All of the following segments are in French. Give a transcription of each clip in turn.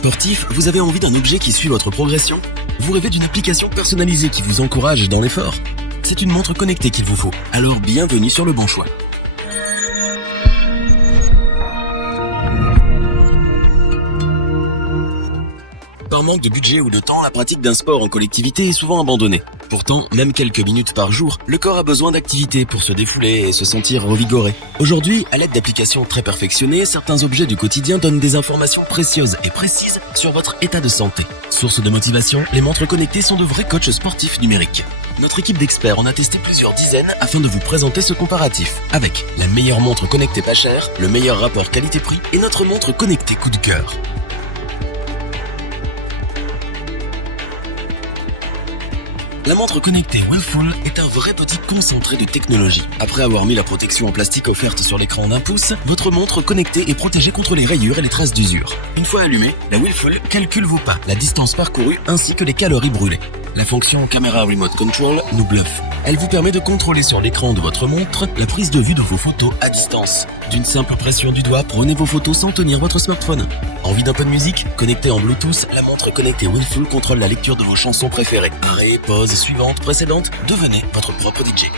Sportif, vous avez envie d'un objet qui suit votre progression? Vous rêvez d'une application personnalisée qui vous encourage dans l'effort? C'est une montre connectée qu'il vous faut, alors bienvenue sur le bon choix. Par manque de budget ou de temps, la pratique d'un sport en collectivité est souvent abandonnée. Pourtant, même quelques minutes par jour, le corps a besoin d'activité pour se défouler et se sentir revigoré. Aujourd'hui, à l'aide d'applications très perfectionnées, certains objets du quotidien donnent des informations précieuses et précises sur votre état de santé. Source de motivation, les montres connectées sont de vrais coachs sportifs numériques. Notre équipe d'experts en a testé plusieurs dizaines afin de vous présenter ce comparatif, avec la meilleure montre connectée pas chère, le meilleur rapport qualité-prix et notre montre connectée coup de cœur. La montre connectée Willful est un vrai petit concentré de technologie. Après avoir mis la protection en plastique offerte sur l'écran d'1 pouce, votre montre connectée est protégée contre les rayures et les traces d'usure. Une fois allumée, la Willful calcule vos pas, la distance parcourue ainsi que les calories brûlées. La fonction Camera Remote Control nous bluffe. Elle vous permet de contrôler sur l'écran de votre montre la prise de vue de vos photos à distance. D'une simple pression du doigt, prenez vos photos sans tenir votre smartphone. Envie d'un peu de musique? Connectée en Bluetooth, la montre connectée Willful contrôle la lecture de vos chansons préférées. Arrêt, pause, suivante, précédente, devenez votre propre DJ.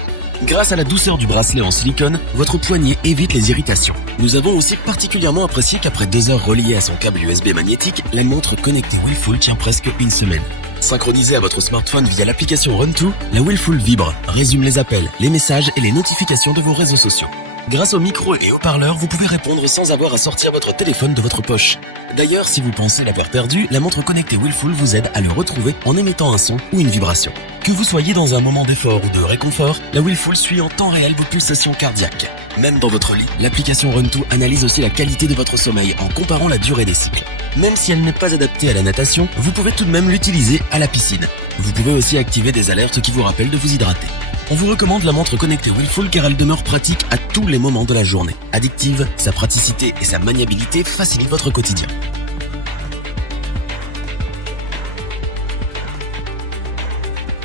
Grâce à la douceur du bracelet en silicone, votre poignet évite les irritations. Nous avons aussi particulièrement apprécié qu'après 2 heures reliées à son câble USB magnétique, la montre connectée Willful tient presque une semaine. Synchronisée à votre smartphone via l'application Run2, la Willful vibre, résume les appels, les messages et les notifications de vos réseaux sociaux. Grâce au micro et haut-parleur, vous pouvez répondre sans avoir à sortir votre téléphone de votre poche. D'ailleurs, si vous pensez l'avoir perdu, la montre connectée Willful vous aide à le retrouver en émettant un son ou une vibration. Que vous soyez dans un moment d'effort ou de réconfort, la Willful suit en temps réel vos pulsations cardiaques. Même dans votre lit, l'application Run2 analyse aussi la qualité de votre sommeil en comparant la durée des cycles. Même si elle n'est pas adaptée à la natation, vous pouvez tout de même l'utiliser à la piscine. Vous pouvez aussi activer des alertes qui vous rappellent de vous hydrater. On vous recommande la montre connectée Willful car elle demeure pratique à tous les moments de la journée. Addictive, sa praticité et sa maniabilité facilitent votre quotidien.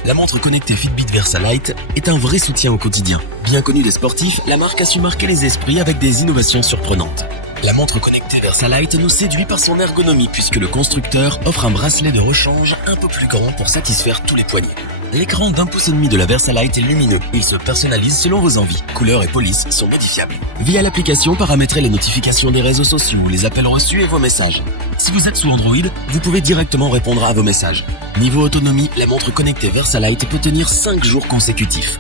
La montre connectée Fitbit Versalite est un vrai soutien au quotidien. Bien connue des sportifs, la marque a su marquer les esprits avec des innovations surprenantes. La montre connectée Versalite nous séduit par son ergonomie puisque le constructeur offre un bracelet de rechange un peu plus grand pour satisfaire tous les poignets. L'écran d'1,5 pouce de la Versalite est lumineux. Il se personnalise selon vos envies. Couleurs et polices sont modifiables. Via l'application, paramétrez les notifications des réseaux sociaux, les appels reçus et vos messages. Si vous êtes sous Android, vous pouvez directement répondre à vos messages. Niveau autonomie, la montre connectée Versalite peut tenir 5 jours consécutifs.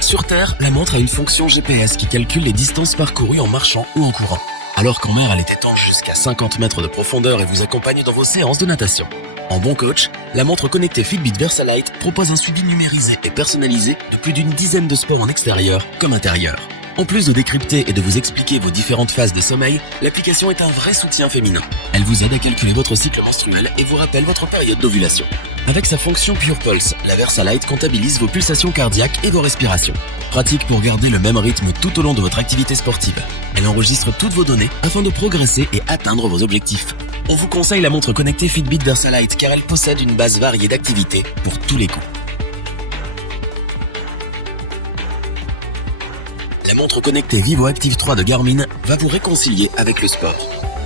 Sur Terre, la montre a une fonction GPS qui calcule les distances parcourues en marchant ou en courant. Alors qu'en mer, elle est étanche jusqu'à 50 mètres de profondeur et vous accompagne dans vos séances de natation. En bon coach, la montre connectée Fitbit Versalite propose un suivi numérisé et personnalisé de plus d'une dizaine de sports en extérieur comme intérieur. En plus de décrypter et de vous expliquer vos différentes phases de sommeil, l'application est un vrai soutien féminin. Elle vous aide à calculer votre cycle menstruel et vous rappelle votre période d'ovulation. Avec sa fonction Pure Pulse, la Versalite comptabilise vos pulsations cardiaques et vos respirations. Pratique pour garder le même rythme tout au long de votre activité sportive. Elle enregistre toutes vos données afin de progresser et atteindre vos objectifs. On vous conseille la montre connectée Fitbit Versalite car elle possède une base variée d'activités pour tous les goûts. La montre connectée Vivo Active 3 de Garmin va vous réconcilier avec le sport.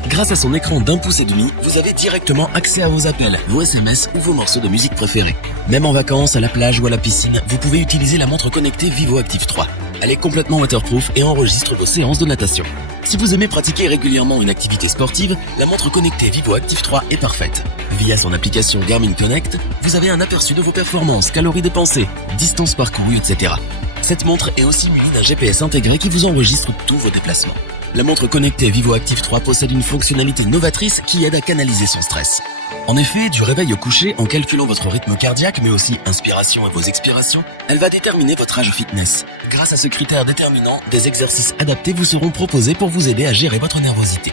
Grâce à son écran d'1,5 pouce, vous avez directement accès à vos appels, vos SMS ou vos morceaux de musique préférés. Même en vacances, à la plage ou à la piscine, vous pouvez utiliser la montre connectée Vivo Active 3. Elle est complètement waterproof et enregistre vos séances de natation. Si vous aimez pratiquer régulièrement une activité sportive, la montre connectée Vivo Active 3 est parfaite. Via son application Garmin Connect, vous avez un aperçu de vos performances, calories dépensées, distances parcourues, etc. Cette montre est aussi munie d'un GPS intégré qui vous enregistre tous vos déplacements. La montre connectée Vivo Active 3 possède une fonctionnalité novatrice qui aide à canaliser son stress. En effet, du réveil au coucher, en calculant votre rythme cardiaque, mais aussi inspiration et vos expirations, elle va déterminer votre âge fitness. Grâce à ce critère déterminant, des exercices adaptés vous seront proposés pour vous aider à gérer votre nervosité.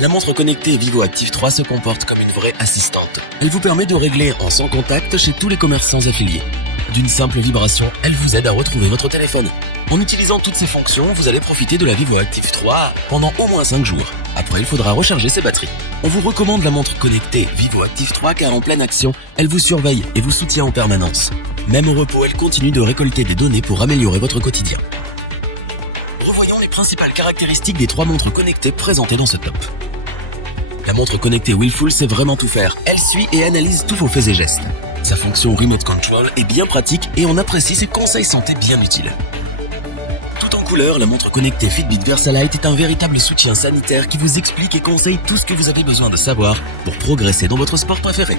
La montre connectée Vivo Active 3 se comporte comme une vraie assistante. Elle vous permet de régler en sans contact chez tous les commerçants affiliés. D'une simple vibration, elle vous aide à retrouver votre téléphone. En utilisant toutes ces fonctions, vous allez profiter de la Vivo Active 3 pendant au moins 5 jours. Après, il faudra recharger ses batteries. On vous recommande la montre connectée Vivo Active 3 car en pleine action, elle vous surveille et vous soutient en permanence. Même au repos, elle continue de récolter des données pour améliorer votre quotidien. Revoyons les principales caractéristiques des 3 montres connectées présentées dans ce top. La montre connectée Willful sait vraiment tout faire. Elle suit et analyse tous vos faits et gestes. Sa fonction Remote Control est bien pratique et on apprécie ses conseils santé bien utiles. Tout en couleur, la montre connectée Fitbit VersaLite est un véritable soutien sanitaire qui vous explique et conseille tout ce que vous avez besoin de savoir pour progresser dans votre sport préféré.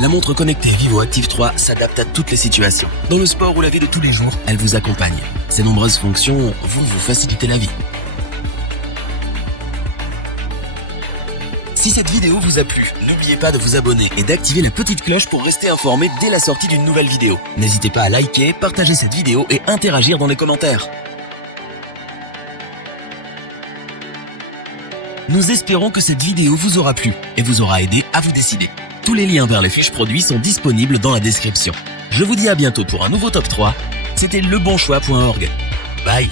La montre connectée Vivo Active 3 s'adapte à toutes les situations. Dans le sport ou la vie de tous les jours, elle vous accompagne. Ses nombreuses fonctions vont vous faciliter la vie. Si cette vidéo vous a plu, n'oubliez pas de vous abonner et d'activer la petite cloche pour rester informé dès la sortie d'une nouvelle vidéo. N'hésitez pas à liker, partager cette vidéo et interagir dans les commentaires. Nous espérons que cette vidéo vous aura plu et vous aura aidé à vous décider. Tous les liens vers les fiches produits sont disponibles dans la description. Je vous dis à bientôt pour un nouveau top 3. C'était lebonchoix.org. Bye.